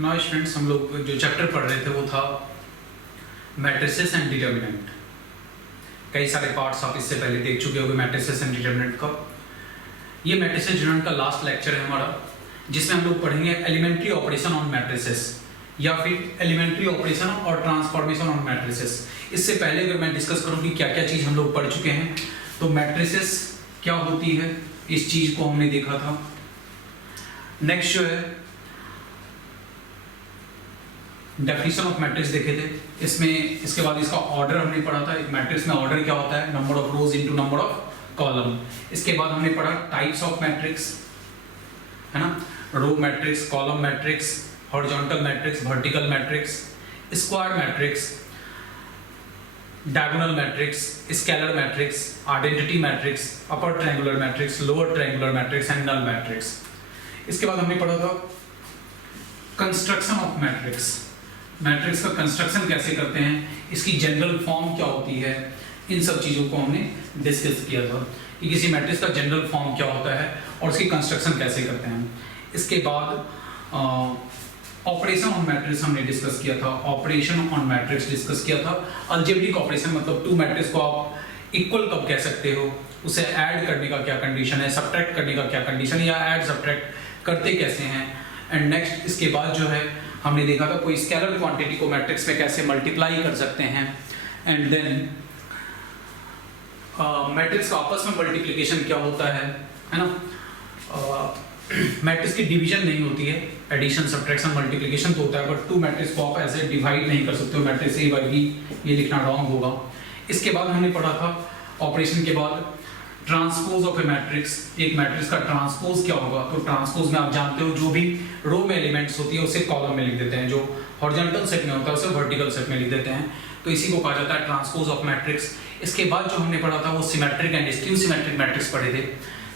Now students, हम लोग जो चैप्टर पढ़ रहे थे वो था मैट्रिसेस एंड डिटर्मिनेंट। कई सारे पार्ट्स आप इससे पहले देख चुके होंगे मैट्रिसेस एंड डिटर्मिनेंट का। ये मैट्रिसेस डिटर्मिनेंट का लास्ट लेक्चर है हमारा, जिसमें हम लोग पढ़ेंगे एलिमेंट्री ऑपरेशन ऑन मैट्रिसेस या फिर एलिमेंट्री ऑपरेशन और ट्रांसफॉर्मेशन ऑन मैट्रिसेस। इससे पहले अगर मैं डिस्कस करूँ कि क्या क्या चीज़ हम लोग पढ़ चुके हैं, तो मैट्रिसेस क्या होती है इस चीज़ को हमने देखा था। नेक्स्ट जो है डेफिनेशन ऑफ मैट्रिक्स देखे थे इसमें। इसके बाद इसका ऑर्डर हमने पढ़ा था। एक मैट्रिक्स में ऑर्डर क्या होता है, number of rows into number of column. इसके बाद हमने पढ़ा टाइप्स ऑफ मैट्रिक्स, है ना, row matrix, column matrix, horizontal matrix, vertical matrix, square matrix, diagonal matrix, scalar matrix, identity matrix, upper triangular matrix, lower triangular matrix and null matrix. इसके बाद हमने पढ़ा था कंस्ट्रक्शन ऑफ मैट्रिक्स। मैट्रिक्स का construction कैसे करते हैं, इसकी जनरल फॉर्म क्या होती है, इन सब चीज़ों को हमने डिस्कस किया था कि किसी मैट्रिक्स का जनरल फॉर्म क्या होता है और उसकी कंस्ट्रक्शन कैसे करते हैं। इसके बाद ऑपरेशन ऑन मैट्रिक्स हमने डिस्कस किया था। ऑपरेशन ऑन मैट्रिक्स डिस्कस किया था। अलजेब्रिक ऑपरेशन मतलब टू मैट्रिक्स को आप इक्वल कब कह सकते हो, उसे ऐड करने का क्या कंडीशन है, सब्ट्रैक्ट करने का क्या कंडीशन है, या ऐड सब्ट्रैक्ट करते कैसे हैं। एंड नेक्स्ट इसके बाद जो है हमने देखा था कोई स्केलर क्वांटिटी को मैट्रिक्स में कैसे मल्टीप्लाई कर सकते हैं। एंड देन मैट्रिक्स का आपस में मल्टीप्लिकेशन क्या होता है ना। मैट्रिक्स की डिवीजन नहीं होती है, एडिशन सब्ट्रैक्शन मल्टीप्लिकेशन तो होता है, बट टू मैट्रिक्स को आप ऐसे डिवाइड नहीं कर सकते हो, मैट्रिक्स ए बाई बी, ये लिखना रॉन्ग होगा। इसके बाद हमने पढ़ा था ऑपरेशन के बाद ट्रांसपोज ऑफ ए मैट्रिक्स। एक मैट्रिक्स का ट्रांसपोज क्या होगा, तो ट्रांसपोज में आप जानते हो जो भी रो में एलिमेंट्स होती है उसे कॉलम में लिख देते हैं, जो हॉरिजॉन्टल सेट में होता है उसे वर्टिकल सेट में लिख देते हैं, तो इसी को कहा जाता है ट्रांसपोज ऑफ मैट्रिक्स। इसके बाद जो हमने पढ़ा था वो symmetric and skew symmetric matrix पढ़े थे।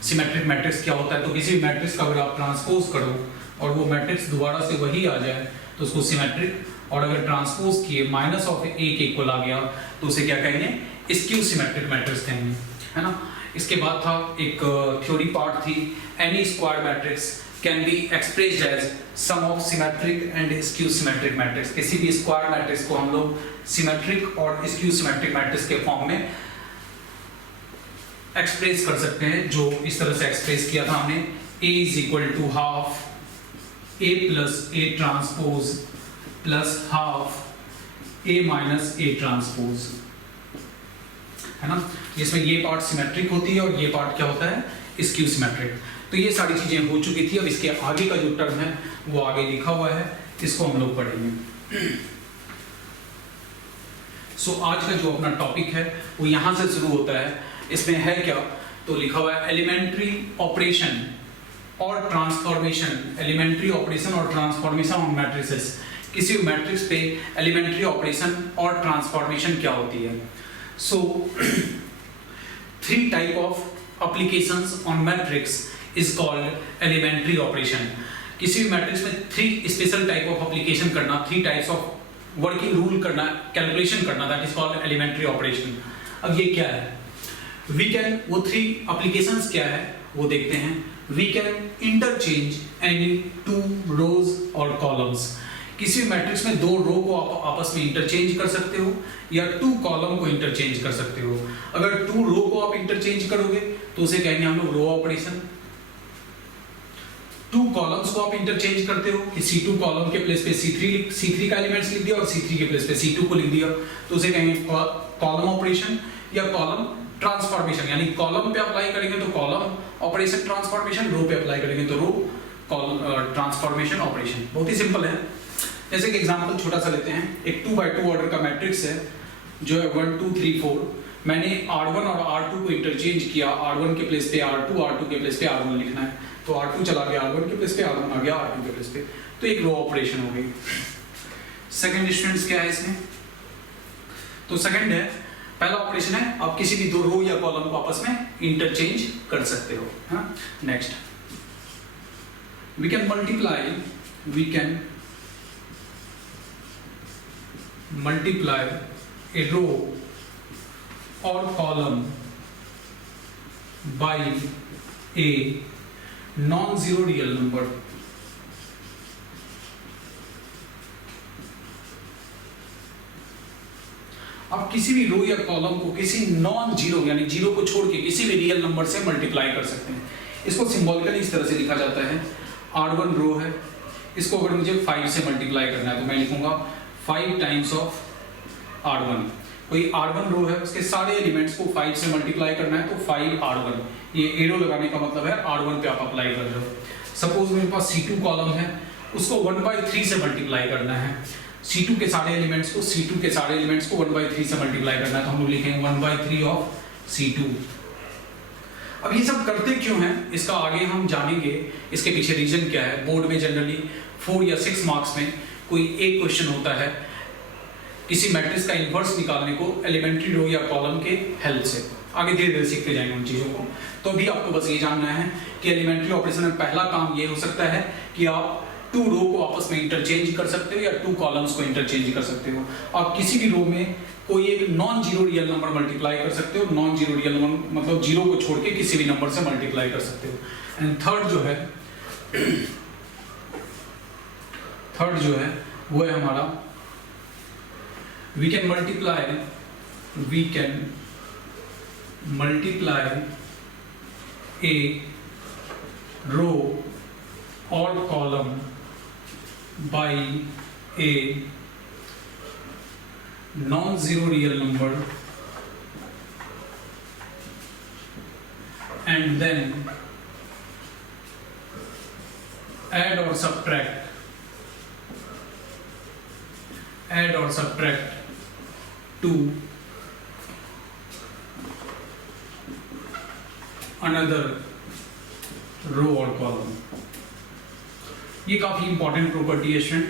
सिमेट्रिक मैट्रिक्स क्या होता है, तो किसी भी मैट्रिक्स का अगर आप ट्रांसपोज करो और वो मैट्रिक्स दोबारा से वही आ जाए तो उसको सिमेट्रिक, और अगर ट्रांसपोज किए माइनस ऑफ ए के इक्वल आ गया तो उसे क्या कहेंगे, स्क्यू सिमेट्रिक मैट्रिक्स कहेंगे, है ना। इसके बाद था एक थ्योरी पार्ट थी, any square matrix can be expressed as sum of symmetric and skew symmetric matrix. किसी भी स्क्वायर मैट्रिक्स को हम लोग सिमेट्रिक और स्क्यू सिमेट्रिक मैट्रिक्स के फॉर्म में एक्सप्रेस कर सकते हैं, जो इस तरह से एक्सप्रेस किया था हमने, A is equal to half A plus A transpose plus half A minus A transpose, है ना। जिसमें ये पार्ट सिमेट्रिक होती है और ये पार्ट क्या होता है, स्क्यू सिमेट्रिक। तो ये सारी चीजें हो चुकी थी। अब इसके आगे का जो टर्म है वो आगे लिखा हुआ है, इसको हम लोग पढ़ेंगे। सो आज का जो अपना टॉपिक है वो यहां से शुरू होता है। इसमें है क्या, तो लिखा हुआ है एलिमेंट्री ऑपरेशन और ट्रांसफॉर्मेशन। एलिमेंट्री ऑपरेशन और ट्रांसफॉर्मेशन ऑन मैट्रिसेस। किसी मैट्रिक्स पे एलिमेंट्री ऑपरेशन और ट्रांसफॉर्मेशन क्या होती है। So, three type of applications on matrix is called elementary operation. किसी भी मैट्रिक्स में three special type of application करना, three types of working rule करना, कैलकुलेशन करना, that is called elementary operation. अब ये क्या है, वी कैन, वो थ्री एप्लीकेशंस क्या है वो देखते हैं। We can interchange any two rows और कॉलम्स। किसी भी मैट्रिक्स में दो रो को आप आपस में इंटरचेंज कर सकते हो या टू कॉलम को इंटरचेंज कर सकते हो। अगर टू रो को आप इंटरचेंज करोगे तो उसे कहेंगे हम लोग रो ऑपरेशन। टू कॉलम्स को आप इंटरचेंज करते हो कि C2 कॉलम के प्लेस पे C3 का एलिमेंट्स लिख दिया और C3 के प्लेस पे C2 को लिख दिया, तो उसे कहेंगे कॉलम ऑपरेशन या कॉलम ट्रांसफॉर्मेशन। यानी कॉलम पे अप्लाई करेंगे तो कॉलम ऑपरेशन ट्रांसफॉर्मेशन, रो पे अप्लाई करेंगे तो रो ट्रांसफॉर्मेशन ऑपरेशन। बहुत ही सिंपल है। जैसे कि एग्जांपल छोटा सा लेते हैं, एक 2x2 ऑर्डर का मैट्रिक्स है जो है 1 2 3 4। मैंने R1 और R2 को इंटरचेंज किया, R1 के प्लेस पे R2, R2 के प्लेस पे R1 लिखना है, तो R2 चला गया R1 के प्लेस पे, R1 आ गया R2 के प्लेस पे, तो एक रो ऑपरेशन हो गई। सेकंड स्टूडेंट्स क्या है इसमें, तो सेकंड है, पहला ऑपरेशन है आप किसी भी दो रो या कॉलम को आपस में इंटरचेंज कर सकते हो, है ना। Next, we can multiply, we can multiply a row or column by a non-zero real number आप किसी भी रो या कॉलम को किसी नॉन जीरो यानी जीरो को छोड़ के किसी भी रियल नंबर से मल्टीप्लाई कर सकते हैं। इसको सिंबॉलिकली इस तरह से लिखा जाता है, R1 रो है, इसको अगर मुझे 5 से मल्टीप्लाई करना है तो मैं लिखूंगा 5 टाइम्स ऑफ R1। कोई R1 रो है, उसके सारे एलिमेंट्स को 5 से मल्टीप्लाई करना है तो 5 R1। ये एरो लगाने का मतलब है R1 पे आप अप्लाई कर रहे हो। सपोज मेरे पास C2 कॉलम है, उसको 1/3 से मल्टीप्लाई करना है। C2 के सारे एलिमेंट्स को 1/3 से मल्टीप्लाई करना है तो हम लोग लिखेंगे 1/3 ऑफ C2। अब ये सब करते क्यों हैं, इसका आगे हम जानेंगे, इसके पीछे रीजन क्या है। बोर्ड में जनरली 4 या 6 मार्क्स में कोई एक क्वेश्चन होता है किसी मैट्रिक्स का इन्वर्स निकालने को एलिमेंट्री रो या कॉलम के हेल्प से। आगे धीरे धीरे सीखते जाएंगे उन चीज़ों को। तो अभी आपको बस ये जानना है कि एलिमेंट्री ऑपरेशन में पहला काम ये हो सकता है कि आप 2 रो को आपस में इंटरचेंज कर सकते हो या 2 कॉलम्स को इंटरचेंज कर सकते हो। आप किसी भी रो में कोई एक non zero real number multiply कर सकते हो। नॉन जीरो रियल नंबर मतलब जीरो को छोड़ के किसी भी नंबर से मल्टीप्लाई कर सकते हो। एंड थर्ड जो है वो है हमारा we can multiply a row or column by a non-zero real number and then add or subtract to another row or column। ये काफी इंपॉर्टेंट प्रॉपर्टी है स्टूडेंट।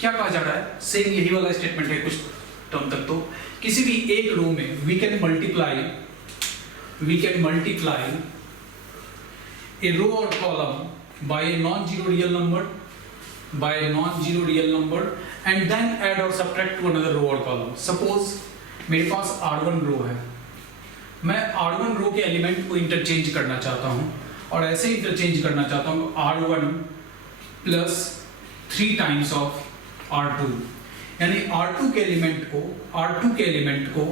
क्या कहा जा रहा है, सेम यही वाला स्टेटमेंट है कुछ टर्म तक। तो किसी भी एक रो में we can multiply a row और column by a non zero real number and then add और सब्ट्रैक्ट टू अनदर रो और कॉलम। सपोज मेरे पास R1 रो है, मैं R1 रो के एलिमेंट को इंटरचेंज करना चाहता हूं और ऐसे इंटरचेंज करना चाहता हूं R1 plus 3 times of R2, यानी R2 के एलिमेंट को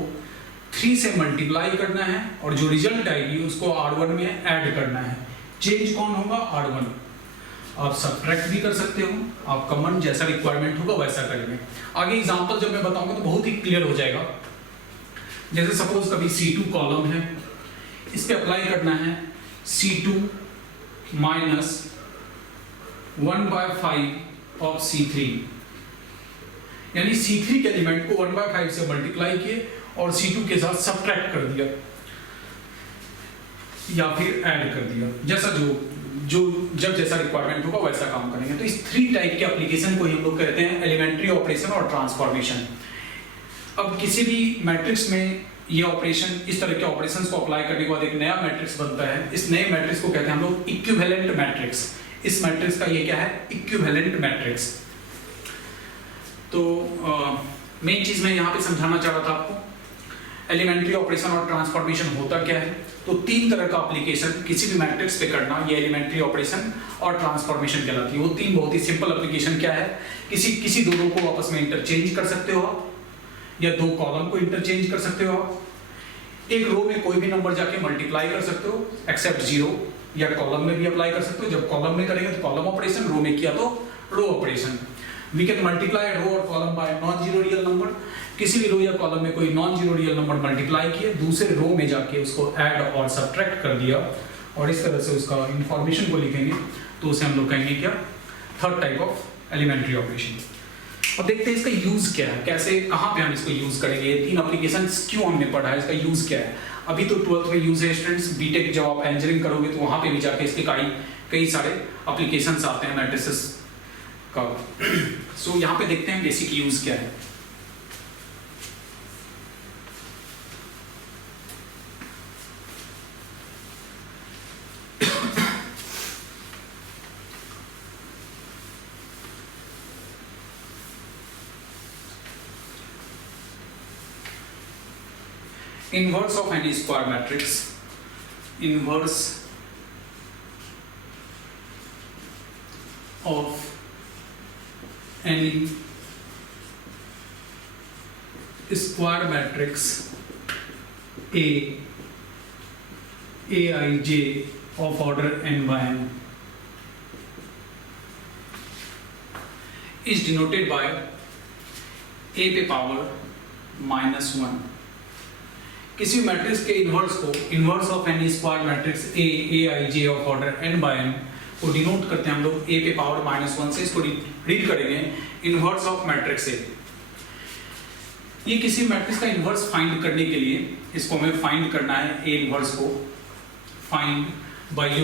3 से मल्टीप्लाई करना है और जो रिजल्ट आएगी उसको R1 में ऐड करना है। चेंज कौन होगा, R1। आप सब्ट्रैक्ट भी कर सकते हो, आपका मन जैसा रिक्वायरमेंट होगा वैसा करेंगे। आगे एग्जांपल जब मैं बताऊंगा तो बहुत ही क्लियर हो जाएगा। जैसे सपोज कभी C2 कॉलम है, इस पे अप्लाई करना है C2 माइनस 1/5 ऑफ C3, यानी C3 के एलिमेंट को 1/5 से मल्टीप्लाई किए और C2 के साथ सब्ट्रैक्ट कर दिया या फिर ऐड कर दिया। जैसा जब जैसा रिक्वायरमेंट होगा वैसा काम करेंगे। तो इस 3 टाइप के एप्लीकेशन को हम लोग कहते हैं एलिमेंट्री ऑपरेशन और ट्रांसफॉर्मेशन। अब किसी भी मैट्रिक्स में ये ऑपरेशन, इस तरह के ऑपरेशंस को अप्लाई करने के बाद एक नया मैट्रिक्स बनता है। इस नए मैट्रिक्स को कहते हैं हम लोग इक्विवेलेंट मैट्रिक्स। इस मैट्रिक्स का ये क्या है, इक्विवेलेंट मैट्रिक्स। तो मेन चीज मैं यहाँ पे समझाना चाह रहा था आपको, एलिमेंट्री ऑपरेशन और ट्रांसफॉर्मेशन होता क्या है। तो 3 तरह का एप्लीकेशन किसी भी मैट्रिक्स पे करना, ये एलिमेंट्री ऑपरेशन और ट्रांसफॉर्मेशन कहलाती है। वो 3 बहुत ही सिंपल एप्लीकेशन क्या है, किसी दो रो को आपस में इंटरचेंज कर सकते हो आप, या 2 कॉलम को इंटरचेंज कर सकते हो आप। एक रो में कोई भी नंबर जाके मल्टीप्लाई कर सकते हो एक्सेप्ट 0, या कॉलम में भी अप्लाई कर सकते हो। जब कॉलम में करेंगे तो कॉलम ऑपरेशन, रो में किया तो row operation. We can multiply row और column by non zero real number. किसी भी रो या कॉलम में कोई non zero real number multiply किए, दूसरे रो में जाके उसको ऐड और सब्ट्रैक्ट कर दिया और इस तरह से उसका इंफॉर्मेशन को लिखेंगे तो उसे हम लोग कहेंगे क्या, third type of elementary operation. अब देखते हैं इसका यूज क्या है, कैसे कहाँ पे हम इसको यूज करेंगे। ये 3 एप्लीकेशन क्यों हमने पढ़ा है, इसका यूज क्या है। अभी तो 12th में यूज है स्टूडेंट्स, बीटेक जब आप इंजीनियरिंग करोगे तो वहाँ पे भी जाके इसके कई सारे एप्लीकेशंस आते हैं मैट्रिसेस का। सो यहाँ पे देखते हैं बेसिक यूज क्या है। Inverse of any square matrix, inverse of any square matrix aij of order n by n is denoted by a पे पावर -1। किसी मैट्रिक्स के इन्वर्स को inverse of any square matrix aij of order n by n को denote करते हैं हम लोग a पे पावर -1 से। इसको रीड करेंगे इन्वर्स ऑफ मैट्रिक्स a। ये किसी मैट्रिक्स का इन्वर्स फाइंड करने के लिए इसको हमें फाइंड करना है a इन्वर्स को, find by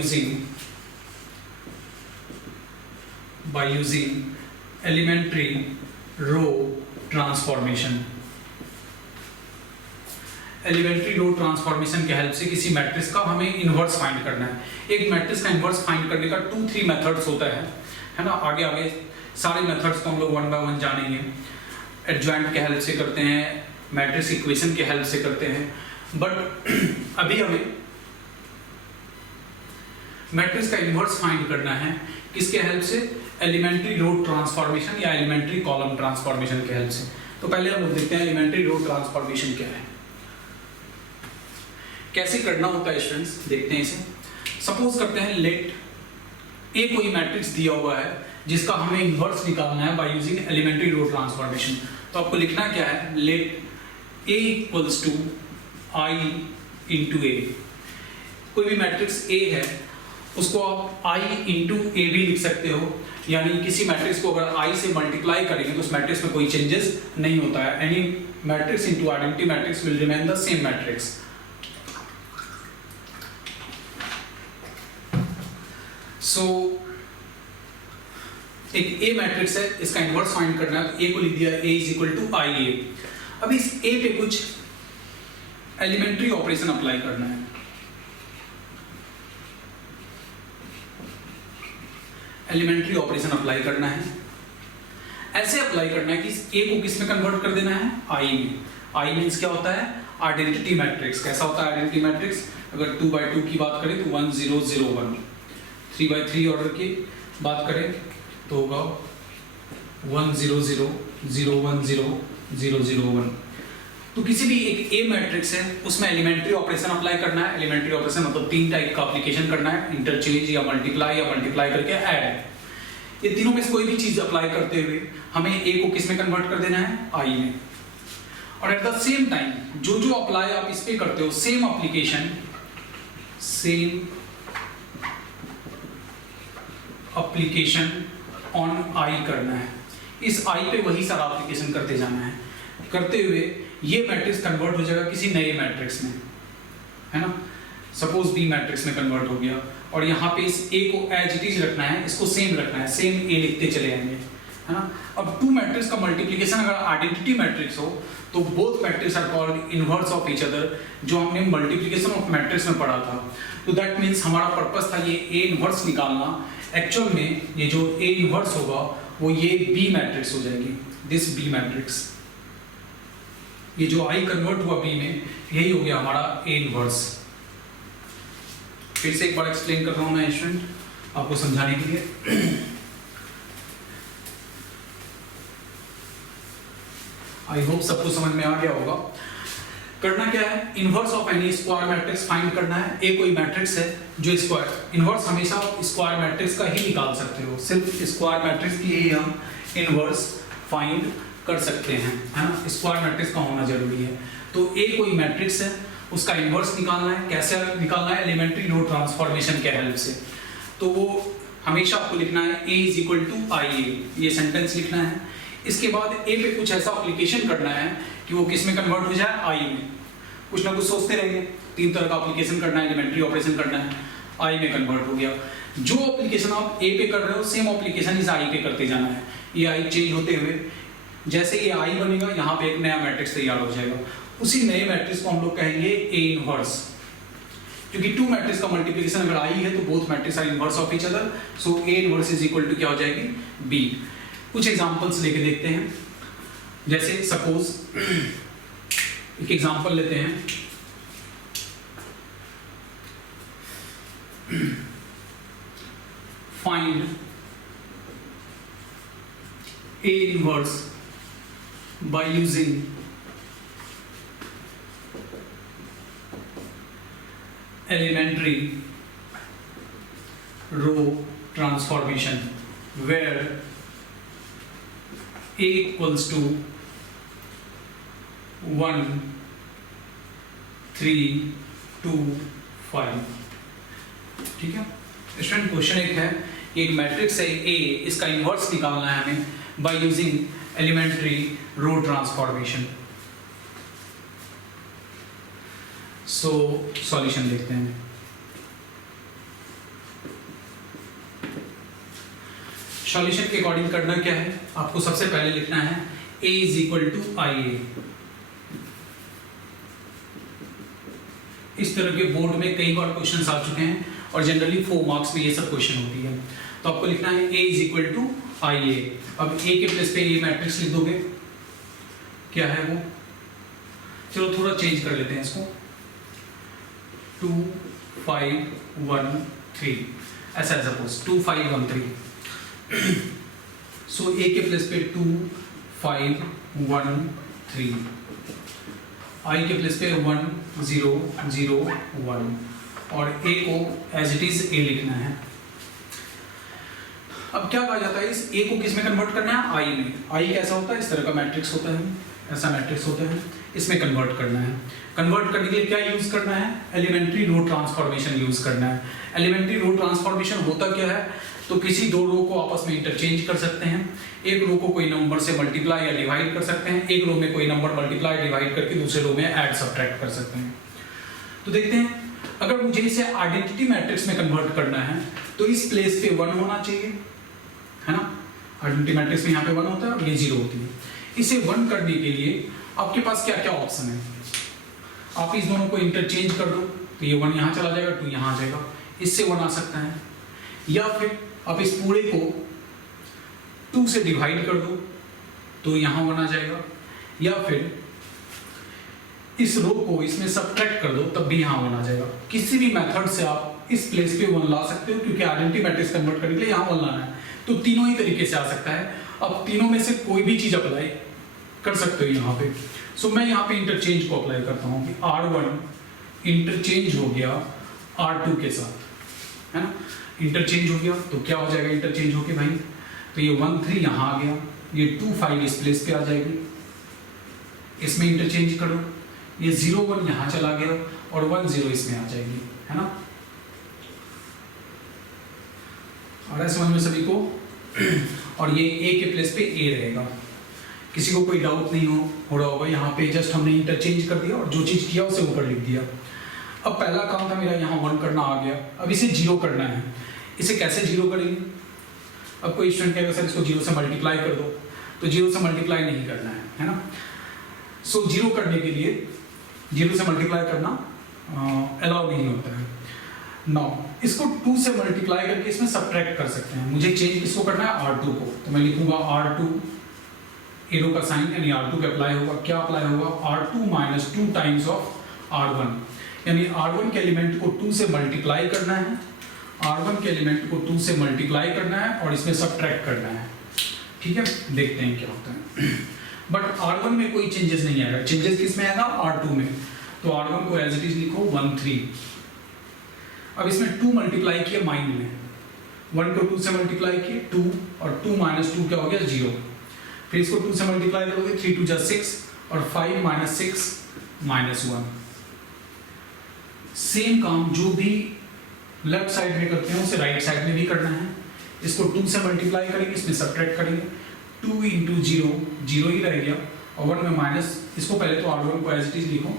using elementary row transformation. Elementary row transformation के हेल्प से किसी मैट्रिक्स का हमें इन्वर्स फाइंड करना है। एक मैट्रिक्स का इन्वर्स फाइंड करने का 2-3 मेथड्स होता है ना। आगे आगे सारे मेथड्स को हम लोग 1 by 1 जानेंगे। एडजॉइंट के हेल्प से करते हैं, मैट्रिक्स इक्वेशन के हेल्प से करते हैं, बट अभी हमें मैट्रिक्स का इन्वर्स फाइंड करना है किसके हेल्प से? एलिमेंट्री रो ट्रांसफॉर्मेशन या एलिमेंट्री कॉलम ट्रांसफॉर्मेशन के हेल्प से। तो पहले हम लोग देखते हैं एलिमेंट्री रो ट्रांसफॉर्मेशन क्या है, कैसे करना होता है स्टूडेंट्स। देखते हैं इसे। सपोज करते हैं लेट ए कोई मैट्रिक्स दिया हुआ है जिसका हमें इन्वर्स निकालना है by using elementary row transformation. तो आपको लिखना क्या है? Let A equals to I into A. कोई भी मैट्रिक्स ए है उसको आप आई इंटू ए भी लिख सकते हो, यानी किसी मैट्रिक्स को अगर आई से मल्टीप्लाई करेंगे तो उस मैट्रिक्स में कोई चेंजेस नहीं होता है। Any matrix into identity matrix will remain the same matrix. So एक ए मैट्रिक्स है, इसका इन्वर्स फाइंड करना है। ए को लिख दिया ए इज इक्वल टू आई ए। अब इस ए पे कुछ एलिमेंट्री ऑपरेशन अप्लाई करना है। एलिमेंट्री ऑपरेशन अप्लाई करना है, ऐसे अप्लाई करना है कि इस ए को किस में कन्वर्ट कर देना है? आई में। आई मींस क्या होता है? Identity matrix. कैसा होता है आइडेंटिटी मैट्रिक्स? अगर 2x2 की बात करें तो 1 0 0 1, 3x3 ऑर्डर की बात करें तो होगा 1 0 0 0 1 0 0 0 1। तो किसी भी एक ए मैट्रिक्स है उसमें एलिमेंट्री ऑपरेशन अप्लाई करना है। एलिमेंट्री ऑपरेशन मतलब 3 टाइप का एप्लीकेशन करना है, इंटरचेंज या मल्टीप्लाई करके ऐड। ये तीनों में से कोई भी चीज अप्लाई करते हुए हमें ए को किस में कन्वर्ट कर देना है? आई में। और एट द सेम टाइम जो जो अप्लाई आप इस पे करते हो सेम एप्लीकेशन ऑन आई करना है। इस आई पे वही सारा एप्लीकेशन करते जाना है। करते हुए ये मैट्रिक्स कन्वर्ट हो जाएगा किसी नए मैट्रिक्स में, है ना। सपोज बी मैट्रिक्स में कन्वर्ट हो गया और यहाँ पे इस ए को एज इट इज रखना है, इसको सेम रखना है, सेम ए लिखते चले जाएंगे, है ना। अब 2 मैट्रिक्स का मल्टीप्लिकेशन अगर आइडेंटिटी मैट्रिक्स हो तो both matrix are called inverse of each other, जो हमने मल्टीप्लिकेशन ऑफ मैट्रिक्स में पढ़ा था। तो दैट मीन्स हमारा पर्पस था ये ए इनवर्स निकालना। एक्चुअल में ये जो ए इनवर्स होगा वो ये बी मैट्रिक्स हो जाएगी, दिस बी मैट्रिक्स। ये जो आई कन्वर्ट हुआ बी में यही हो गया हमारा ए इनवर्स। फिर से एक बार एक्सप्लेन कर रहा हूं मैं स्टूडेंट आपको समझाने के लिए। आई होप सबको समझ में आ गया होगा। करना क्या है? Inverse of any square matrix find करना है। ए कोई मैट्रिक्स है जो स्क्वायर, इनवर्स हमेशा स्क्वायर मैट्रिक्स का ही निकाल सकते हो, सिर्फ स्क्वायर मैट्रिक्स की ही हम इनवर्स फाइंड कर सकते हैं, है ना। स्क्वायर मैट्रिक्स का होना जरूरी है। तो ए कोई मैट्रिक्स है उसका इनवर्स निकालना है। कैसे निकालना है? एलिमेंट्री रो ट्रांसफॉर्मेशन के हेल्प से। तो वो हमेशा आपको लिखना है ए इज इक्वल टू आई ए, ये सेंटेंस लिखना है। इसके बाद ए पे कुछ ऐसा एप्लीकेशन करना है कि वो किस में कन्वर्ट हो जाए? आई में। कुछ ना कुछ सोचते रहेंगे, 3 तरह का एप्लीकेशन करना है, एलिमेंट्री ऑपरेशन करना है, आई में कन्वर्ट हो गया। जो एप्लीकेशन आप ए पे कर रहे हो सेम एप्लीकेशन इस आई पे करते जाना है। ये आई चेंज होते हुए जैसे ये आई बनेगा यहाँ पे एक नया मैट्रिक्स तैयार हो जाएगा। उसी नए मैट्रिक्स को हम लोग कहेंगे ए इनवर्स, क्योंकि 2 मैट्रिक्स का मल्टीप्लिकेशन अगर आई है तो both matrix are inverse of each other. So A inverse is equal to क्या हो जाएगी? बी। कुछ एग्जांपल्स लेके देखते हैं। जैसे सपोज एक एग्जांपल लेते हैं। Find A inverse by using elementary row transformation where a equals to 1 3 2 5। ठीक है स्टूडेंट, क्वेश्चन एक है, एक मैट्रिक्स है A, इसका इन्वर्स निकालना है हमें by using elementary row transformation. So solution देखते हैं। सॉल्यूशन के अकॉर्डिंग करना क्या है, आपको सबसे पहले लिखना है A is equal to IA। इस तरह के बोर्ड में कई बार क्वेश्चंस आ चुके हैं और जनरली 4 मार्क्स में ये सब क्वेश्चन होती है। तो आपको लिखना है A is equal to IA। अब A के प्लेस पे A मैट्रिक्स लिख दोगे, क्या है वो, चलो थोड़ा चेंज कर लेते हैं इसको, 2 5 1 3 ऐसा सपोज 2 5 1 3। सो A के प्लेस पे 2 5 1 3, I के प्लेस पे 1 0 0 1 और A को एज इट इज A लिखना है। अब क्या कहा जाता है, इस A को किस में कन्वर्ट करना है, I में। I कैसा होता है, इस तरह का मैट्रिक्स होता है, ऐसा मैट्रिक्स होता है, इसमें कन्वर्ट करना है। कन्वर्ट करने के लिए क्या यूज करना है, एलिमेंट्री रो ट्रांसफॉर्मेशन यूज करना है। एलिमेंट्री रो ट्रांसफॉर्मेशन होता क्या है, तो किसी दो रो को आपस में इंटरचेंज कर सकते हैं। एक रो को कोई नंबर से मल्टीप्लाई या डिवाइड कर सकते हैं, एक रो में कोई नंबर मल्टीप्लाई डिवाइड करके दूसरे रो में ऐड सब्ट्रैक्ट कर सकते हैं। तो देखते हैं, अगर मुझे इसे आइडेंटिटी मैट्रिक्स में कन्वर्ट करना है तो इस प्लेस पे 1 होना चाहिए, है ना। आइडेंटिटी मैट्रिक्स में यहाँ पे 1 होता है और ये 0 होती है। इसे 1 करने के लिए आपके पास क्या क्या ऑप्शन है, आप इस दोनों को इंटरचेंज कर दो तो ये 1 यहाँ चला जाएगा, 2 यहाँ आ जाएगा, इससे 1 आ सकता है। या फिर आप इस पूरे को 2 से डिवाइड कर दो तो यहाँ 1 आ जाएगा, या फिर इस रो को इसमें सब्ट्रैक्ट कर दो तब भी यहाँ 1 आ जाएगा। किसी भी मेथड से आप इस प्लेस पे 1 ला सकते हो, क्योंकि आइडेंटिटी मैट्रिक्स कन्वर्ट करने के लिए यहाँ 1 लाना है। तो तीनों ही तरीके से आ सकता है। अब तीनों में से कोई भी चीज अप्लाई कर सकते हो यहाँ पे। सो मैं यहाँ पे इंटरचेंज को अप्लाई करता हूँ कि R1 इंटरचेंज हो गया R2 के साथ, है ना। इंटरचेंज हो गया तो क्या हो जाएगा इंटरचेंज होके भाई, तो ये 1 3 यहाँ आ गया, ये 2 5 इस प्लेस पे आ जाएगी, इसमें इंटरचेंज करो, ये 0 1 यहाँ चला गया और 1 0 इसमें आ जाएगी, है ना। और समझ में सभी को। और ये A के प्लेस पे A रहेगा। किसी को कोई डाउट नहीं हो रहा होगा, यहाँ पे जस्ट हमने इंटरचेंज कर दिया और जो चीज किया उसे ऊपर लिख दिया। अब पहला काम था मेरा यहाँ 1 करना आ गया, अब इसे 0 करना है। इसे कैसे 0 करेंगे, अब कोई स्टूडेंट कहेगा सर इसको 0 से मल्टीप्लाई कर दो, तो 0 से मल्टीप्लाई नहीं करना है ना। सो 0 करने के लिए 0 से मल्टीप्लाई करना अलाउ नहीं होता है। नाउ इसको 2 से मल्टीप्लाई करके इसमें सब्ट्रैक्ट कर सकते हैं। मुझे चेंज किसको करना है, R2 को, तो मैं लिखूंगा R2, एरो का साइन यानी R2 पे अप्लाई होगा। क्या अप्लाई होगा, R2 minus 2 times of R1, यानी R1 के एलिमेंट को 2 से मल्टीप्लाई करना है, R1 के एलिमेंट को 2 से मल्टीप्लाई करना है और इसमें सब्ट्रैक्ट करना है। ठीक है, देखते हैं क्या होता है। बट R1 में कोई चेंजेस नहीं आएगा, चेंजेस किस में आएगा, R2 में। तो R1 को एज इट इज लिखो 1 3। अब इसमें 2 मल्टीप्लाई किया माइंड में, 1 को 2 से मल्टीप्लाई किए 2 और 2 माइनस 2 क्या हो गया 0। फिर इसको 2 से मल्टीप्लाई करोगे 3 2 जा 6 और 5 माइनस 6 माइनस 1। सेम काम जो भी लेफ्ट साइड में करते हैं उसे राइट साइड में भी करना है। इसको 2 से मल्टीप्लाई करेंगे, इसमें सब्ट्रैक्ट करेंगे, 2 इंटू 0 0 ही रह गया और 1 में माइनस, इसको पहले तो R1 को एज इट इज लिखो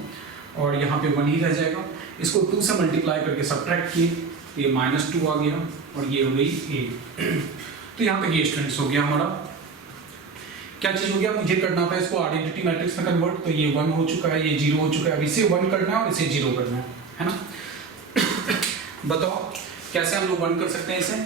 और यहाँ पे 1 ही रह जाएगा। इसको 2 से मल्टीप्लाई करके सब्ट्रैक्ट किए, ये -2 आ गया और ये हो गई A। तो यहाँ तक ये स्टूडेंट्स हो गया हमारा। क्या चीज हो गया, मुझे करना था इसको आइडेंटिटी मैट्रिक्स में कन्वर्ट, तो ये 1 हो चुका है, ये 0 हो चुका है। अब इसे 1 करना है और इसे 0 करना है ना। बताओ कैसे हम लोग 1 कर सकते हैं इसे।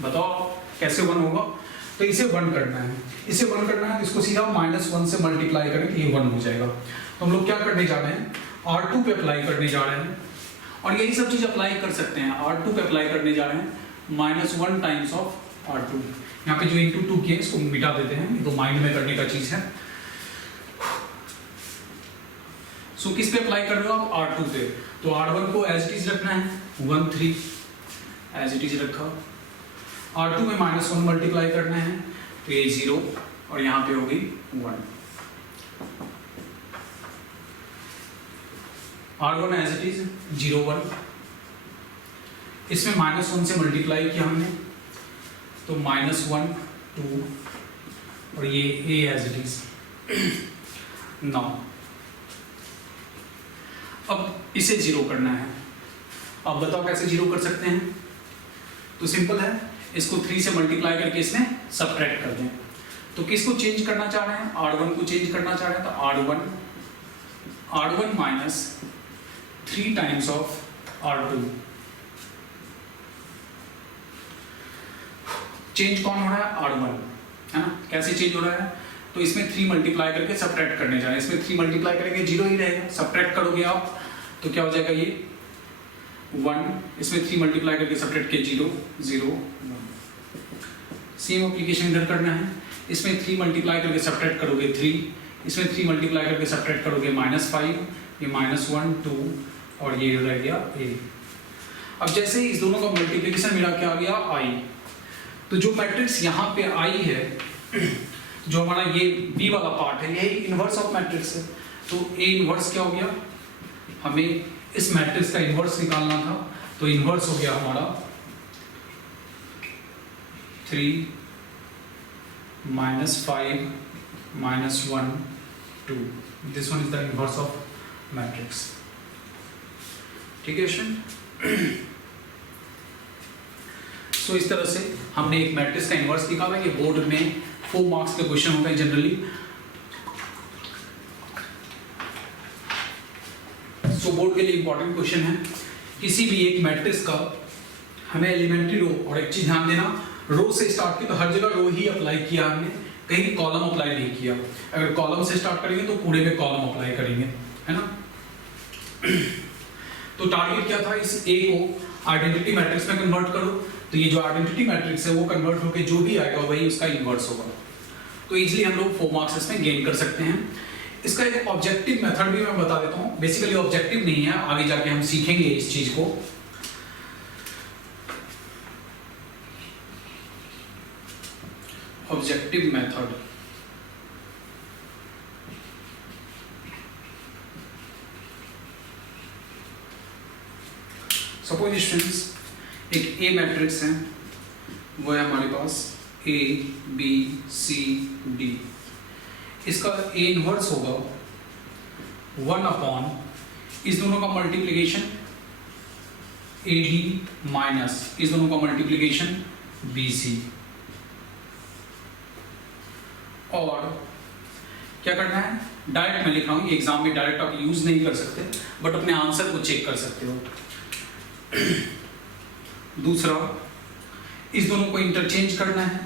बताओ कैसे 1 होगा। तो इसे 1 करना है, इसे 1 करना है तो इसको सीधा -1 से मल्टीप्लाई करें तो ये 1 हो जाएगा। तो हम लोग क्या करने जा रहे हैं, R2 पे अप्लाई करने जा रहे हैं और यही सब चीज अप्लाई कर सकते हैं। R2 पे अप्लाई करने जा रहे हैं -1 टाइम्स ऑफ R2। यहाँ पे जो इंटू 2 किए इसको मिटा देते हैं, ये तो माइंड में करने का चीज है। सो किस पे अप्लाई कर रहे हो आप? R2 पे। तो R1 को एज इट इज रखना है 1 3 एज इट इज रखा। R2 में -1 मल्टीप्लाई करना है तो ये 0 और यहाँ पे होगी 1। R1 एज इट इज 0 1, इसमें -1 से मल्टीप्लाई किया हमने तो -1 2 और ये A as it is. Now अब इसे 0 करना है। अब बताओ कैसे 0 कर सकते हैं? तो सिंपल है, इसको 3 से मल्टीप्लाई करके इसमें सब्ट्रैक्ट कर दें। तो किसको चेंज करना चाह रहे हैं? R1 को चेंज करना चाह रहे हैं तो R1 minus 3 times of R2। Change कौन हो रहा है? R1, है ना? कैसे चेंज हो रहा है? तो इसमें 3 मल्टीप्लाई करके सब्ट्रैक्ट करने जा रहे हैं। इसमें 3 मल्टीप्लाई करेंगे 0 ही रहेगा, सब्ट्रैक्ट करोगे आप तो क्या हो जाएगा? ये 1, इसमें 3 मल्टीप्लाई करके सब्ट्रैक्ट किया 0 0 1। सेम एप्लीकेशन इधर करना है। इसमें 3 मल्टीप्लाई करके सब्ट्रैक्ट करोगे 3, इसमें 3 मल्टीप्लाई करके सब्ट्रैक्ट करोगे -5, ये -1 2 और ये रह गया A। अब जैसे ही इस दोनों का मल्टीप्लिकेशन मिला क्या आ गया? I। तो जो मैट्रिक्स यहाँ पे I है, जो हमारा ये B वाला पार्ट है, यही इनवर्स ऑफ मैट्रिक्स है। तो A इनवर्स क्या हो गया? हमें इस मैट्रिक्स का इनवर्स निकालना था, तो इनवर्स हो गया हमारा 3 -5 -1 2। This one is the inverse of matrix. ठीक है क्वेश्चन? सो इस तरह से हमने एक मैट्रिक्स का इनवर्स निकाला। ये बोर्ड में 4 मार्क्स के क्वेश्चन होते हैं जनरली। सो बोर्ड के लिए इंपॉर्टेंट क्वेश्चन है। किसी भी एक मैट्रिक्स का हमें एलिमेंट्री रो, और एक चीज ध्यान देना, रो से स्टार्ट की तो हर जगह रो ही अप्लाई किया हमने, कहीं कॉलम अप्लाई नहीं किया। अगर कॉलम से स्टार्ट करेंगे तो पूरे में कॉलम अप्लाई करेंगे, है ना? तो टारगेट क्या था? इस ए को आइडेंटिटी मैट्रिक्स में कन्वर्ट करो। तो ये जो आइडेंटिटी मैट्रिक्स है वो कन्वर्ट होकर जो भी आएगा वही उसका इनवर्स होगा। तो इजीली हम लोग 4 मार्क्स इसमें गेन कर सकते हैं। इसका एक ऑब्जेक्टिव मेथड भी मैं बता देता हूँ। बेसिकली ऑब्जेक्टिव नहीं है, आगे जाके हम सीखेंगे इस चीज को। ऑब्जेक्टिव मेथड सपोज स्टूडेंट्स एक ए मैट्रिक्स है, वो है हमारे पास A B C D। इसका A इनवर्स होगा 1 अपॉन इस दोनों का मल्टीप्लिकेशन AD माइनस इस दोनों का मल्टीप्लिकेशन BC। और क्या करना है? डायरेक्ट मैं लिख रहा हूं, ये एग्जाम में डायरेक्ट आप यूज नहीं कर सकते, बट अपने आंसर को चेक कर सकते हो। दूसरा, इस दोनों को इंटरचेंज करना है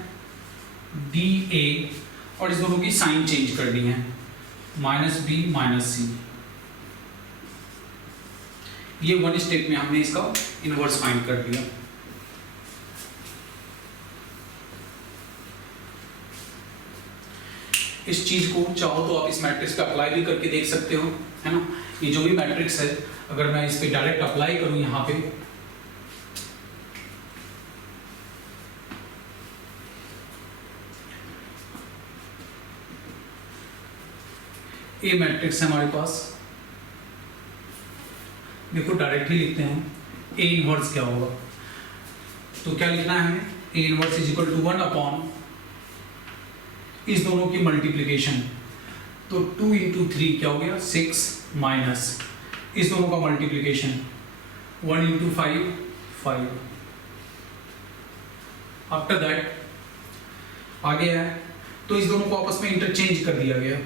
BA, और इस दोनों की साइन चेंज करनी है -B -C। ये 1 स्टेप में हमने इसका इनवर्स फाइंड कर दिया। इस चीज को चाहो तो आप इस मैट्रिक्स पे अप्लाई भी करके देख सकते हो, है ना? ये जो भी मैट्रिक्स है, अगर मैं इस पे डायरेक्ट अप्लाई करूं यहाँ पे, ए मैट्रिक्स है हमारे पास, देखो डायरेक्टली लिखते हैं ए इनवर्स क्या होगा। तो क्या लिखना है हमें? A inverse is equal to 1 upon इस दोनों की मल्टीप्लिकेशन, तो 2 इंटू 3 क्या हो गया 6 माइनस इस दोनों का मल्टीप्लिकेशन 1 इंटू 5 5। आफ्टर दैट आगे है, तो इस दोनों को आपस में इंटरचेंज कर दिया गया।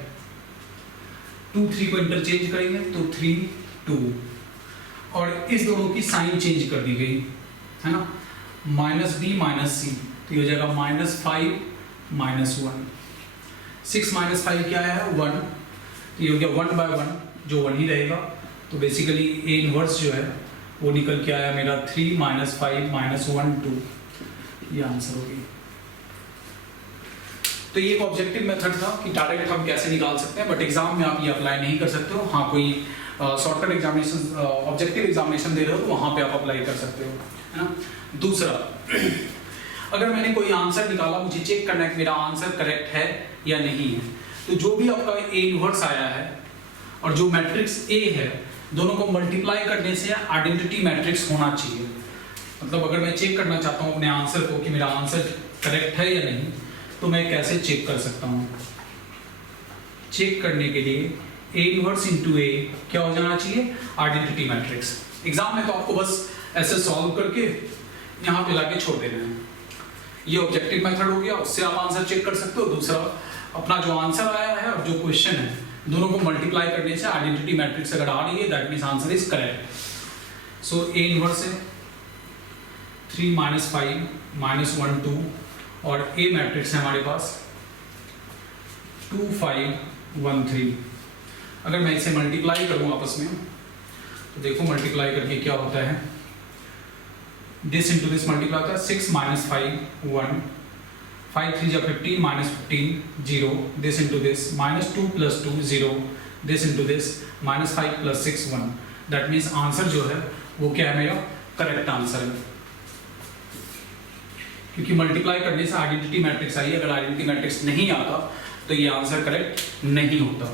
2 3 को इंटरचेंज करेंगे तो 3 2, और इस दोनों की साइन चेंज कर दी गई, है ना? -B -C, तो ये हो जाएगा -5 -1। 6 - 5 क्या है? 1। तो ये हो गया 1 by 1, जो 1 ही रहेगा। तो बेसिकली ए इनवर्स जो है वो निकल के आया मेरा 3 -5 -1 2। ये आंसर होगी। तो ये एक ऑब्जेक्टिव मेथड था कि डायरेक्ट हम कैसे निकाल सकते हैं, बट एग्जाम में आप ये अप्लाई नहीं कर सकते हो। हाँ, कोई शॉर्टकट एग्जामिनेशन, ऑब्जेक्टिव एग्जामिनेशन दे रहे हो तो वहाँ पे आप अप्लाई कर सकते हो, है ना। दूसरा, अगर मैंने कोई आंसर निकाला, मुझे चेक करना है कि मेरा आंसर करेक्ट है या नहीं है, तो जो भी आपका ए इनवर्स आया है और जो मैट्रिक्स ए है, दोनों को मल्टीप्लाई करने से आइडेंटिटी मैट्रिक्स होना चाहिए। मतलब अगर मैं चेक करना चाहता हूँ अपने आंसर को कि मेरा आंसर करेक्ट है या नहीं, तो मैं कैसे चेक कर सकता हूँ? चेक करने के लिए ए इनवर्स इंटू ए क्या हो जाना चाहिए? Identity matrix. एग्जाम में तो आपको बस ऐसे सॉल्व करके यहाँ पे लाके छोड़ देना है। ये ऑब्जेक्टिव मेथड हो गया, उससे आप आंसर चेक कर सकते हो। दूसरा, अपना जो आंसर आया है और जो क्वेश्चन है, दोनों को मल्टीप्लाई करने से आइडेंटिटी मैट्रिक्स अगर आ रही है, that means answer is correct. So A inverse है 3 - 5 - 1 2, और ए मैट्रिक्स है हमारे पास 2 5 1 3। अगर मैं इसे मल्टीप्लाई करूं आपस में, तो देखो मल्टीप्लाई करके क्या होता है। दिस इंटू दिस मल्टीप्लाई होता है 6 - 5 1, 5 3 जा 15 -15 0, this into this -2 + 2 0, this into this -5 + 6 1। That means answer जो है वो क्या है? मेरा करेक्ट आंसर है, क्योंकि मल्टीप्लाई करने से आइडेंटिटी मैट्रिक्स आई। अगर आइडेंटिटी मैट्रिक्स नहीं आता तो ये आंसर करेक्ट नहीं होता।